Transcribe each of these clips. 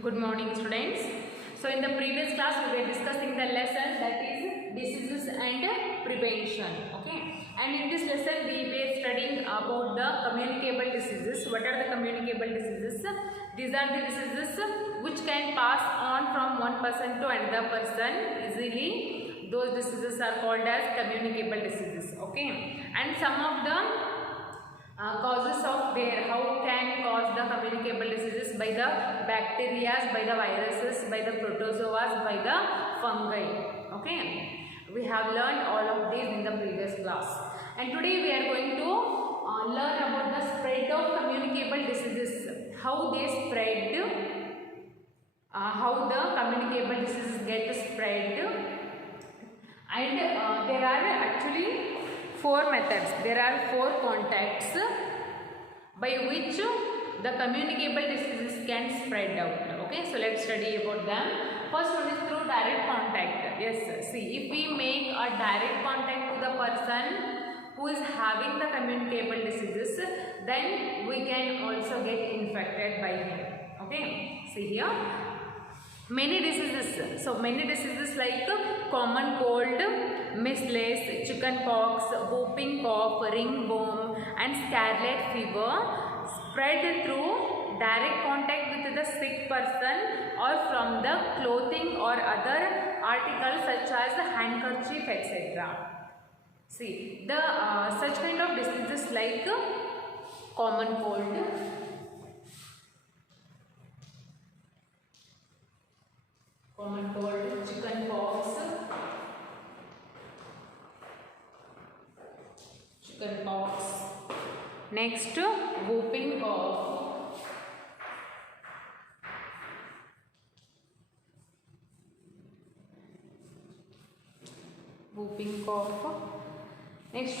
Good morning, students. So in the previous class we were discussing the lesson that is diseases and prevention. Okay, and in this lesson we were studying about the communicable diseases. What are the communicable diseases? These are the diseases which can pass on from one person to another person easily. Those diseases are called as communicable diseases. Okay, and some of the causes of their how can cause the communicable diseases by the bacteria, by the viruses, by the protozoas, by the fungi. Okay, we have learned all of these in the previous class, and today we are going to learn about the spread of communicable diseases, how they spread, how the communicable diseases get spread, and there are actually four methods. There are four contacts by which the communicable diseases can spread out. Okay, so let's study about them. First one is through direct contact. Yes, see, if we make a direct contact to the person who is having the communicable diseases, then we can also get infected by him. Okay, see here. Many diseases, so many diseases like common cold, measles, chickenpox, whooping cough, ringworm and scarlet fever spread through direct contact with the sick person or from the clothing or other articles such as handkerchief, etc. See, the such kind of diseases like common cold, chickenpox, next whooping cough, next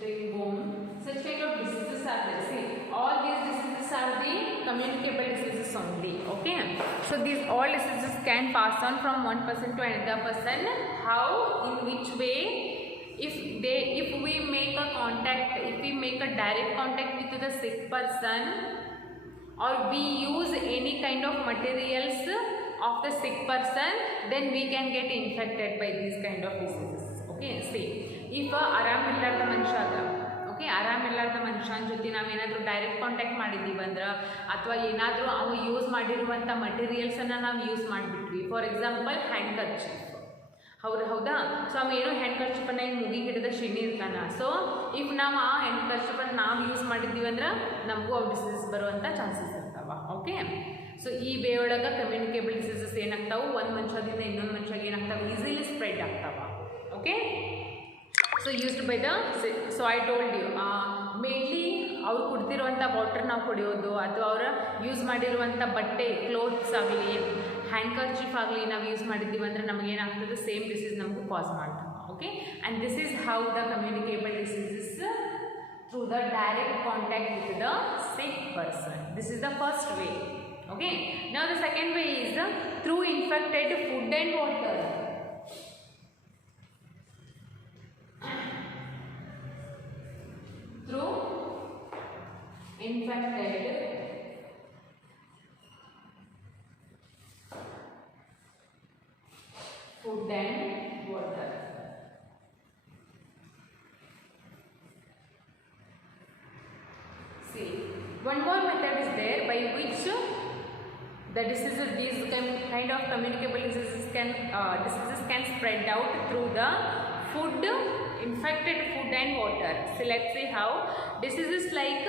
ringworm. Such kind of diseases are there. See, all these diseases are the communicable diseases only. Okay, so these all diseases can pass on from one person to another person. How? In which way? If we make a contact, if we make a direct contact with the sick person, or we use any kind of materials of the sick person, then we can get infected by these kind of diseases. Okay, see, if ಆರಾಮಿಲ್ಲಾರ್ದ ಮನುಷ್ಯ ಅದ, ಓಕೆ, ಆರಾಮಿಲ್ಲಾರ್ದ ಮನುಷ್ಯನ ಜೊತೆ ನಾವೇನಾದರೂ direct contact ಮಾಡಿದ್ದೀವಂದ್ರೆ ಅಥವಾ ಏನಾದರೂ ಅವು ಯೂಸ್ ಮಾಡಿರುವಂಥ ಮಟೀರಿಯಲ್ಸನ್ನು ನಾವು ಯೂಸ್ ಮಾಡಿಬಿಟ್ವಿ, ಫಾರ್ ಎಕ್ಸಾಂಪಲ್ ಹ್ಯಾಂಡ್ ಕರ್ಚೀಫ್, ಹೌದಾ, ಸೊ ಅವ ಏನೋ ಹ್ಯಾಂಡ್ ಕರ್ಚೀಫನ್ನು ಹಿಂಗೆ ಮುಗಿಗೆ ಹಿಡಿದ ಶಿಣಿ ಇರ್ತಾನೆ. ಸೊ ಇಫ್ ನಾವು ಆ ಹ್ಯಾಂಡ್ ಕರ್ಚೀಫನ್ನು ನಾವು ಯೂಸ್ ಮಾಡಿದ್ದೀವಿ ಅಂದ್ರೆ ನಮಗೂ ಅವು ಡಿಸೀಸಸ್ ಬರುವಂಥ ಚಾನ್ಸಸ್ ಇರ್ತಾವ. ಓಕೆ, ಸೊ ಈ ವೇ ಒಳಗೆ ಕಮ್ಯುನಿಕೇಬಲ್ ಡಿಸೀಸಸ್ ಏನಾಗ್ತಾವೆ, ಒಂದು ಮನುಷ್ಯದಿಂದ ಇನ್ನೊಂದು ಮನುಷ್ಯಗೆ ಏನಾಗ್ತಾವೆ, ಈಸಿಲಿ ಸ್ಪ್ರೆಡ್ ಆಗ್ತಾವ. Okay, so used by the, so I told you, mainly ಅವ್ರು ಕುಡ್ತಿರುವಂಥ ವಾಟರ್ ನಾವು ಕುಡಿಯೋದು ಅಥವಾ ಅವ್ರು ಯೂಸ್ ಮಾಡಿರುವಂಥ ಬಟ್ಟೆ, ಕ್ಲೋತ್ಸ್ ಆಗಲಿ, ಹ್ಯಾಂಡ್ ಕರ್ಚೀಫ್ ಆಗಲಿ ನಾವು ಯೂಸ್ ಮಾಡಿದ್ದೀವಿ ಅಂದರೆ ನಮಗೇನಾಗ್ತದೆ, ಸೇಮ್ ಡಿಸೀಸ್ ನಮಗೂ ಕಾಸ್ ಮಾಡ್ತಾವೆ. Okay, and this is how the communicable diseases through the direct contact with the sick person. This is the first way. Okay, now the second way is through infected food and water. Through infected food and water. See, one more method is there by which the diseases, these kind of communicable diseases can spread out through the food, infected food and water. So let's see how. Diseases like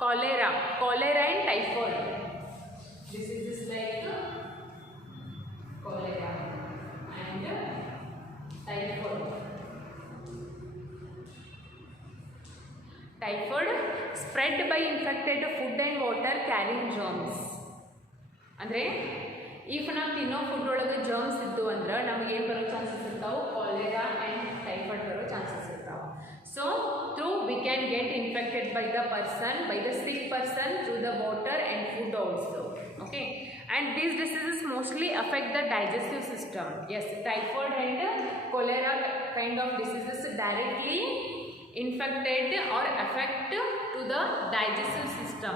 cholera and typhoid. Diseases like cholera and typhoid. Typhoid spread by infected food and water carrying germs. ಅಂದರೆ ಇಫ್ ನಾವು ತಿನ್ನೋ ಫುಡ್ ಒಳಗೆ ಜರ್ಮ್ಸ್ ಇದ್ದು ಅಂದ್ರೆ ನಮಗೇನು ಬರೋ chances ಇರ್ತಾವೆ, cholera and typhoid ಬರೋ ಚಾನ್ಸಸ್ ಇರ್ತಾವೆ. So through we can get infected by the person, by the sick person through the water and food also. Okay, and these diseases mostly affect the digestive system. Yes, typhoid and cholera kind of diseases directly infected or affect to the digestive system.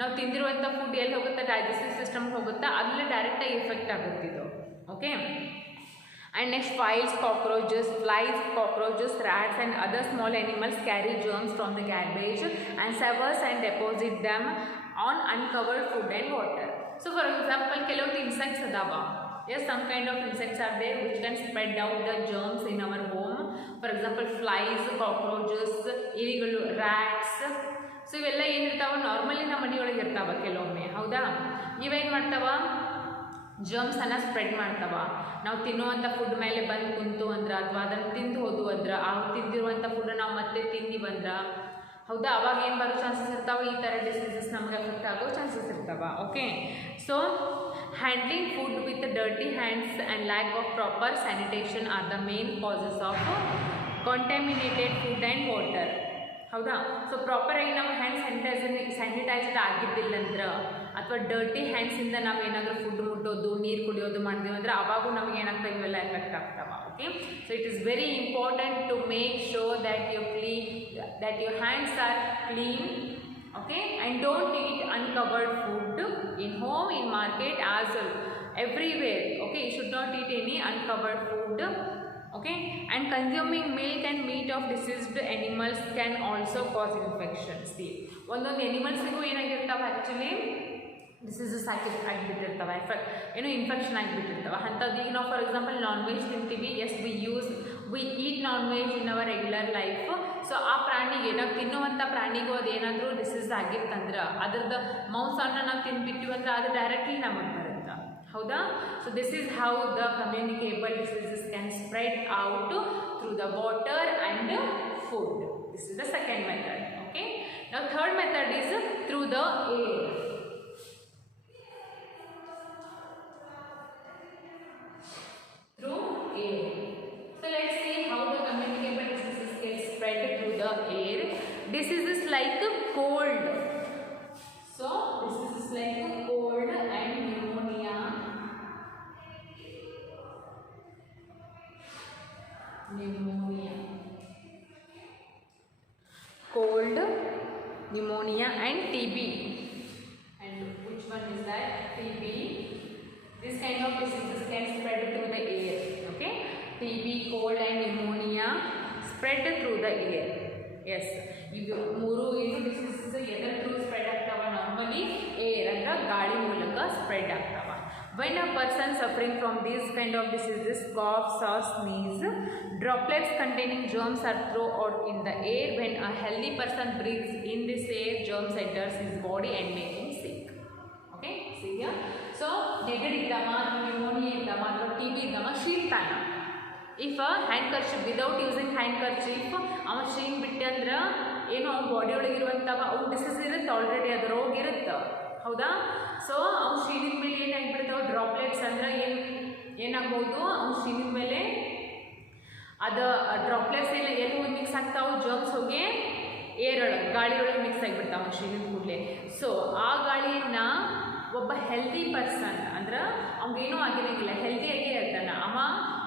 ನಾವು ತಿಂದಿರುವಂಥ ಫುಡ್ ಎಲ್ಲಿ ಹೋಗುತ್ತೆ, ಡೈಜೆಸ್ಟಿವ್ ಸಿಸ್ಟಮ್ಗೆ ಹೋಗುತ್ತಾ, ಅಲ್ಲೇ ಡೈರೆಕ್ಟಾಗಿ ಎಫೆಕ್ಟ್ ಆಗುತ್ತೆ ಇದು. Okay. And next, files, cockroaches, flies, cockroaches, rats and other small animals carry germs from the garbage and sewers and deposit them on uncovered food and water. So for example, ಕೆಲವೊಂದು insects ಅದಾವ. Yes, some kind of insects are there which can spread out the germs in our home. For example, flies, cockroaches, ಇಲಿಗಳು, rats. So ಇವೆಲ್ಲ ಏನಿರ್ತಾವ, ನಾರ್ಮಲಿ ನಮ್ಮ ಮನೆಯೊಳಗೆ ಇರ್ತಾವ ಕೆಲವೊಮ್ಮೆ, ಹೌದಾ. ಇವೇನು ಮಾಡ್ತಾವ, ಜರ್ಮ್ಸನ್ನು ಸ್ಪ್ರೆಡ್ ಮಾಡ್ತಾವ. ನಾವು ತಿನ್ನುವಂಥ ಫುಡ್ ಮೇಲೆ ಬಂದು ಕುಂತು ಅಂದ್ರೆ, ಅಥವಾ ಅದನ್ನು ತಿಂದು ಹೋದು ಅಂದ್ರೆ, ಆ ತಿಂದಿರುವಂಥ ಫುಡ್ ನಾವು ಮತ್ತೆ ತಿಂದು ಬಂದ್ರೆ, ಹೌದಾ, ಅವಾಗ ಏನು ಬರೋ ಚಾನ್ಸಸ್ ಇರ್ತಾವೆ, ಈ ಥರ ಡಿಸೀಸಸ್ ನಮ್ಗೆ ಎಫೆಕ್ಟ್ ಆಗೋ ಚಾನ್ಸಸ್ ಇರ್ತಾವ. Okay. So handling food with dirty hands and lack of proper sanitation are the main causes of contaminated food and water. ಹೌದಾ. ಸೊ ಪ್ರಾಪರಾಗಿ ನಾವು ಹ್ಯಾಂಡ್ ಸ್ಯಾನಿಟೈಸ್ಡ್ ಆಗಿದ್ದಿಲ್ಲ ಅಂದ್ರೆ, ಅಥವಾ ಡರ್ಟಿ ಹ್ಯಾಂಡ್ಸಿಂದ ನಾವು ಏನಾದರೂ ಫುಡ್ ಮುಟ್ಟೋದು, ನೀರು ಕುಡಿಯೋದು ಮಾಡಿದೀವಿ ಅಂದರೆ ಅವಾಗೂ ನಮಗೆ ಏನಾಗ್ತವೆ, ಇವೆಲ್ಲ ಎಫೆಕ್ಟ್ ಆಗ್ತಾವೆ. Okay. So it is very important to make sure that your hands are clean. Okay. And don't eat uncovered food in home, in market, as well, everywhere. Okay. You should not eat any uncovered food. Okay. And consuming milk and meat of deceased animals can also cause infections. See, ಒಂದೊಂದು ಎನಿಮಲ್ಸಿಗೂ ಏನಾಗಿರ್ತಾವೆ, actually diseases ಆಗಿಬಿಟ್ಟಿರ್ತಾವೆ, ಏನೋ ಇನ್ಫೆಕ್ಷನ್ ಆಗಿಬಿಟ್ಟಿರ್ತಾವೆ ಅಂಥದ್ದು. ಈಗ ನಾವು for example non veg ತಿಂತೀವಿ. Yes, we eat non veg in our regular life. So ಆ ಪ್ರಾಣಿಗೆ, ನಾವು ತಿನ್ನುವಂಥ ಪ್ರಾಣಿಗೂ ಅದೇನಾದರೂ ಡಿಸೀಸ್ ಆಗಿತ್ತಂದ್ರೆ, ಅದ್ರದ್ದು ಮಾಂಸವನ್ನು ನಾವು ತಿಂದ್ಬಿಟ್ಟಿವಿ ಅಂದ್ರೆ ಅದು ಡೈರೆಕ್ಟ್ಲಿ ನಮಗೆ ಬರುತ್ತೆ, ಹೌದಾ. So this is how the communicable diseases can spread out through the water and food. This is the second method. Okay. Now third method is through the air. So let's see how the communicable diseases get spread through the air. Diseases like cold. So diseases like cold and pneumonia. Cold, pneumonia and TB. And which one is that? TB. This kind of diseases can spread through the air. Okay. TB, cold and pneumonia spread through the air. Yes. Ivu ಮೂರು ಏನು ಡಿಸೀಸಸ್ ಎದರ through spread ಆಗ್ತಾವ, normally air ಅಂದ್ರೆ ಗಾಳಿ ಮೂಲಕ ಸ್ಪ್ರೆಡ್ ಆಗ್ತಾವ. When a person suffering from these kind of diseases coughs or sneeze, droplets containing germs are thrown out in the air. When a healthy person breathes in this air, germs enters his body and make him sick. Okay. See here. So ನೆಗಡಿ ಇದ್ದಾವ, ನ್ಯೂಮೋನಿಯಾ ಇದ್ದಾವ, ಅಥವಾ TB ಇದ್ದಾವ, ಶೀತಾನ. ಇಫ್ ಹ್ಯಾಂಡ್ಕರ್ಚಿಫ್, without using ಹ್ಯಾಂಡ್ಕರ್ಚಿಫ್ ಅವ ಶೀನ್ ಬಿಟ್ಟಂದ್ರೆ ಏನು ಅವ್ನ ಬಾಡಿ ಒಳಗಿರುವಂಥವ ಅವು ಡಿಸೀಸ್ ಇರುತ್ತೆ, ಆಲ್ರೆಡಿ ಅದು ರೋಗ ಇರುತ್ತೆ, ಹೌದಾ. ಸೊ ಅವ್ನು ಶೀನಿನ ಮೇಲೆ ಏನಾಗಿಬಿಡ್ತಾವೆ, ಡ್ರಾಪ್ಲೆಟ್ಸ್ ಅಂದ್ರೆ ಏನಾಗ್ಬೋದು, ಅವ್ನು ಶೀನಿನ ಮೇಲೆ ಅದು ಡ್ರಾಪ್ಲೆಟ್ಸ್ ಎಲ್ಲಿ ಹೋಗಿ ಮಿಕ್ಸ್ ಆಗ್ತಾವೆ, ಜರ್ಮ್ಸ್ ಹೋಗಿ ಏರ್ ಒಳಗೆ, ಗಾಳಿ ಒಳಗೆ ಮಿಕ್ಸ್ ಆಗಿಬಿಡ್ತಾವೆ ಶೀನಿನ ಕೂಡಲೇ. ಸೊ ಆ ಗಾಳಿಯನ್ನು ಒಬ್ಬ ಹೆಲ್ದಿ ಪರ್ಸನ್ ಅಂದ್ರೆ ಅವ್ನಿಗೇನೂ ಆಗಿರೋಂಗಿಲ್ಲ, ಹೆಲ್ದಿಯಾಗೇ ಇರ್ತಾನೆ, ಅವ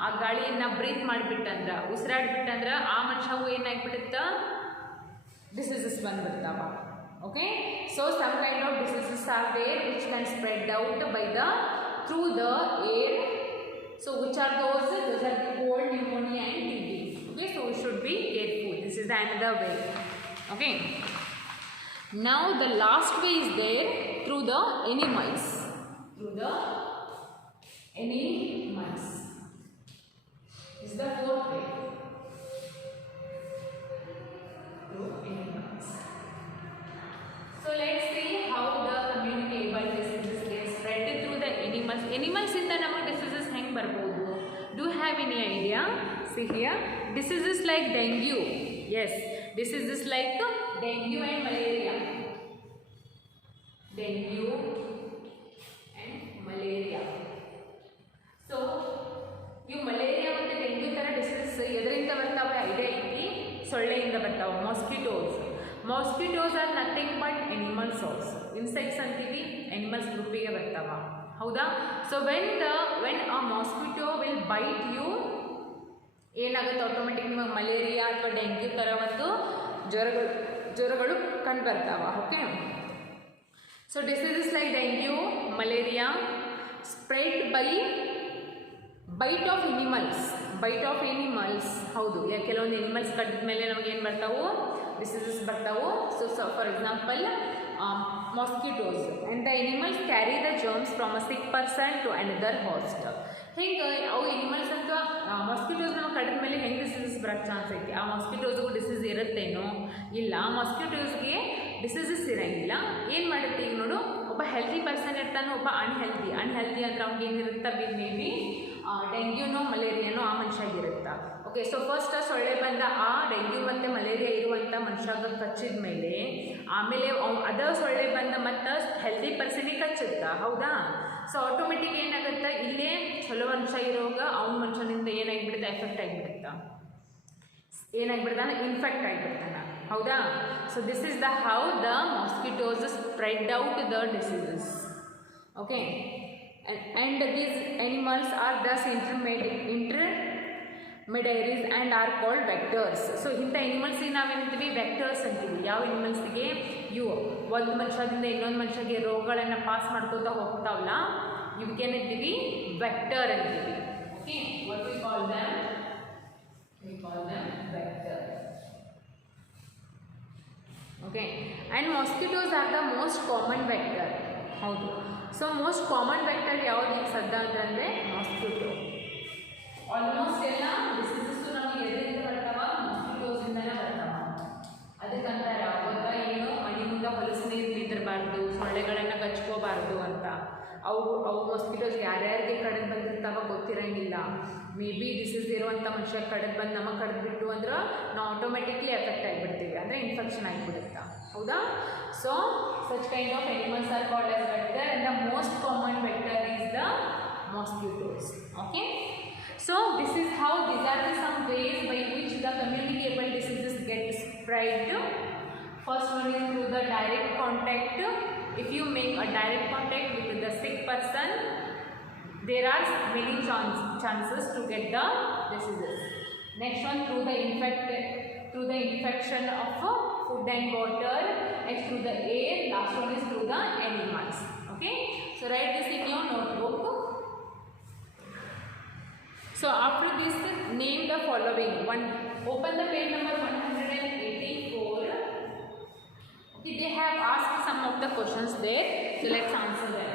ಆ ಗಾಳಿಯನ್ನು ಬ್ರೀತ್ ಮಾಡಿಬಿಟ್ಟಂದ್ರೆ, ಉಸಿರಾಡ್ಬಿಟ್ಟಂದ್ರೆ ಆ ಮನುಷ್ಯವು ಏನಾಗಿಬಿಡುತ್ತೆ, ಡಿಸೀಸಸ್ ಬಂದ್ಬಿಡ್ತಾವ. Okay. So some kind of diseases are there which can spread out by the through the air. So which are those are the cold, pneumonia and TB. Okay. So we should be careful. This is another way. Okay. Now the last way is there through the animals. Through the animals. This is the fourth way. Through animals. So let's see how the communicable diseases get spread through the animals. Animals ಇಂದ ನಮಗೆ diseases ಹೆಂಗೆ ಬರ್ಬೋದು? Do you have any idea? See here. Diseases like dengue. Yes. Diseases like dengue and malaria. Dengue and malaria. So, you malaria ಮತ್ತು dengue ಥರ disease ಎದರಿಂದ ಬರ್ತಾವೆ idea ಐತಿ? ಸೊಳ್ಳೆಯಿಂದ ಬರ್ತಾವೆ, mosquitoes. Mosquitoes are nothing but animals also. Insects ಅಂತೀವಿ, animals ಗ್ರೂಪಿಗೆ ಬರ್ತಾವ, ಹೌದಾ. So when a mosquito will bite you, ಏನಾಗುತ್ತೆ, ಆಟೋಮೆಟಿಕ್ ನಿಮಗೆ ಮಲೇರಿಯಾ ಅಥವಾ ಡೆಂಗ್ಯೂ ಥರ ಒಂದು ಜ್ವರಗಳು ಕಂಡು ಬರ್ತಾವ. Okay. So diseases like dengue, malaria spread by bite of animals. ಹೌದು, ಕೆಲವೊಂದು ಎನಿಮಲ್ಸ್ ಕಡಿದ ಮೇಲೆ ನಮಗೆ ಏನು ಬರ್ತಾವು, ಡಿಸೀಸಸ್ ಬರ್ತಾವು. So for example mosquitoes, and the animals carry the germs from a sick person to another host. ಹಿಂಗೆ ಅವು ಎನಿಮಲ್ಸ್ ಅಂತ ಮಾಸ್ಕಿಟೋಸ್ ನಮಗೆ ಕಡಿದ ಮೇಲೆ ಹೆಂಗೆ ಡಿಸೀಸಸ್ ಬರೋಕ್ಕೆ ಚಾನ್ಸ್ ಐತಿ? ಆ ಮಾಸ್ಕಿಟೋಸ್ಗೂ ಡಿಸೀಸ್ ಇರುತ್ತೇನೋ? ಇಲ್ಲ, ಮಾಸ್ಕಿಟೋಸ್ಗೆ ಡಿಸೀಸಸ್ ಇರೋಂಗಿಲ್ಲ. ಏನು ಮಾಡುತ್ತೆ ಈಗ ನೋಡು, ಒಬ್ಬ ಹೆಲ್ತಿ ಪರ್ಸನ್ ಇರ್ತಾನೆ, ಒಬ್ಬ ಅನ್ಹೆಲ್ತಿ ಅಂದ್ರೆ ಅವ್ನಿಗೆ ಏನಿರುತ್ತೆ, ಮೇ ಬಿ ಡೆಂಗ್ಯೂನೋ ಮಲೇರಿಯಾನೋ ಆ ಮನುಷ್ಯಾಗಿರುತ್ತೆ. ಓಕೆ, ಸೊ ಫಸ್ಟ್ ಸೊಳ್ಳೆ ಬಂದ ಆ ಡೆಂಗ್ಯೂ ಮತ್ತು ಮಲೇರಿಯಾ ಇರುವಂಥ ಮನುಷ್ಯಾಗ ಕಚ್ಚಿದ ಮೇಲೆ ಆಮೇಲೆ ಅದ ಸೊಳ್ಳೆ ಬಂದ ಮತ್ತು ಹೆಲ್ದಿ ಪರ್ಸನಿಗೆ ಕಚ್ಚುತ್ತಾ, ಹೌದಾ? ಸೊ ಆಟೋಮೆಟಿಕ್ ಏನಾಗುತ್ತೆ, ಇಲ್ಲೇ ಚಲೋ ಮನುಷ್ಯ ಇರೋವಾಗ ಅವ್ನ ಮನುಷ್ಯನಿಂದ ಏನಾಗಿಬಿಡುತ್ತೆ, ಎಫೆಕ್ಟ್ ಆಗಿಬಿಡುತ್ತಾ, ಇನ್ಫೆಕ್ಟ್ ಆಗಿಬಿಡ್ತಾನೆ, ಹೌದಾ? So this is the how the mosquitoes spread out the diseases. Okay, and these animals are thus intermediaries and are called vectors. So ಇಂಥ ಎನಿಮಲ್ಸಿಗೆ ನಾವೇನಂತೀವಿ, ವೆಕ್ಟರ್ಸ್ ಅಂತೀವಿ. ಯಾವ ಎನಿಮಲ್ಸ್ಗೆ? ಇವು ಒಂದು ಮನುಷ್ಯದಿಂದ ಇನ್ನೊಂದು ಮನುಷ್ಯಗೆ ರೋಗಗಳನ್ನು ಪಾಸ್ ಮಾಡ್ಕೋತಾ ಹೋಗ್ತಾವಲ್ಲ, ಇವಕ್ಕೇನಂತೀವಿ, ವೆಕ್ಟರ್ ಅಂತೀವಿ. Okay, what we call them vector. Okay, and mosquitoes are the most common vector. ಹೌದು, ಸೊ ಮೋಸ್ಟ್ ಕಾಮನ್ ವೆಕ್ಟರ್ ಯಾವುದು ಈಗ ಸದ್ಯ ಅಂತಂದರೆ ಮಾಸ್ಕಿಟೋ. ಆಲ್ಮೋಸ್ಟ್ ಎಲ್ಲ ಡಿಸೀಸಸ್ಸು ನಮಗೆ ಎದರಿಂದ ಬರ್ತಾವ, ಮಾಸ್ಕಿಟೋಸಿಂದನೇ ಬರ್ತಾವ. ಅದಕ್ಕಂತಾರೆ ಅವಾಗ ಏನು, ಮನೆ ಮುಂದೆ ಹೊಲಸು ನೀರು ನಿಂದಿರಬಾರ್ದು, ಸೊಳ್ಳೆಗಳನ್ನು ಕಚ್ಕೋಬಾರ್ದು ಅಂತ. ಅವು ಮಾಸ್ಕಿಟೋಸ್ ಯಾರ್ಯಾರಿಗೆ ಕಡಿದು ಬಂದಿರ್ತಾವ ಗೊತ್ತಿರೋಂಗಿಲ್ಲ. ಮೇ ಬಿ ಡಿಸೀಸ್ ಇರುವಂಥ ಮನುಷ್ಯ ಕಡಿದು ಬಂದು ನಮಗೆ ಕಡಿದ್ಬಿಟ್ಟು ಅಂದ್ರೆ ನಾವು ಆಟೋಮೆಟಿಕ್ಲಿ ಎಫೆಕ್ಟ್ ಆಗಿಬಿಡ್ತೀವಿ, ಅಂದರೆ ಇನ್ಫೆಕ್ಷನ್ ಆಗಿಬಿಡುತ್ತಾ, ಹೌದಾ? So such kind of animals are called as vector, and the most common vector is the mosquitoes. Okay, so this is how, these are the some ways by which the communicable diseases get spread. First one is through the direct contact. If you make a direct contact with the sick person, there are many chances to get the diseases. Next one, through the infection of food and water. Next, through the air. Last one is through the animals. Okay, so write this in your notebook. So after this, name the following one. Open the page number 184. Okay, they have asked some of the questions there, so let's answer them.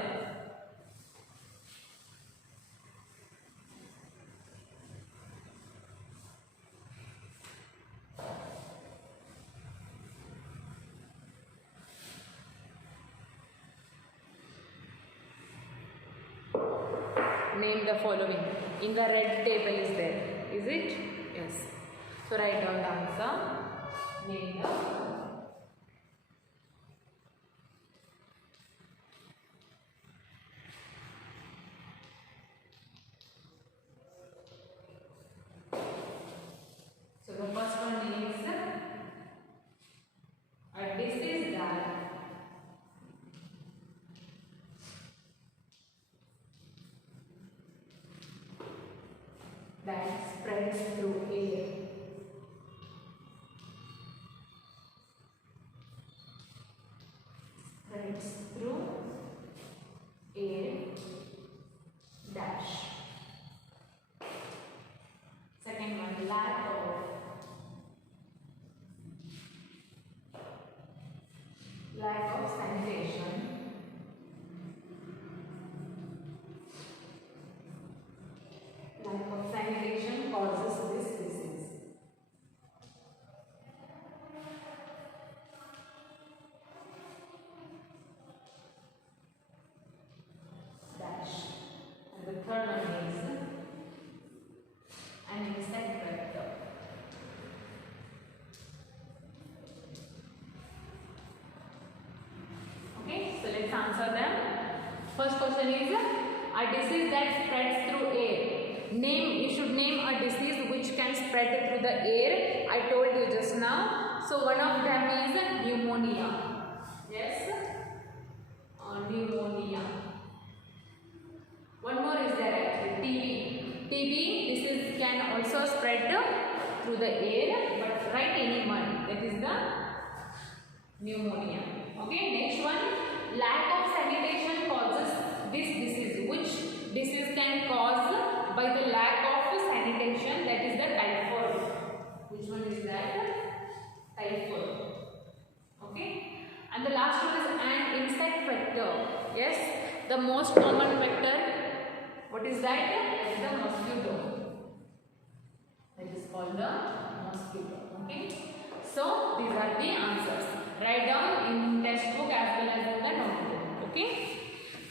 Name the following. In the red table is there, is it? Yes. So write down the answer. Name the So the first one is a disease that spreads through air. Spreads through air dash. Second one, lack of sanitation. Lack of sanitation causes this disease. Dash. And the third one is an insect vector. Okay, so let's answer them. First question is a disease that spreads through air. You should name a disease which can spread through the air. I told you just now. So one of them is pneumonia. Yes, pneumonia. One more is there actually, TB. Disease can also spread through the air, but write any one. That is the pneumonia. Okay, next one, lack of sanitation causes this disease. Which disease can cause by the lack of sanitation? That is the typhoid. Which one is that? Typhoid. Okay. And the last one is an insect vector. Yes, the most common vector. What is that? That is the mosquito. That is called the mosquito. Okay. So these are the answers. Write down in textbook as well as in the notebook. Okay.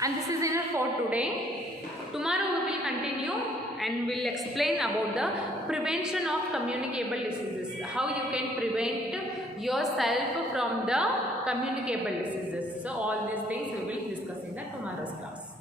And this is enough for today. Tomorrow we will continue and will explain about the prevention of communicable diseases. How you can prevent yourself from the communicable diseases. So all these things we will discuss in the tomorrow's class.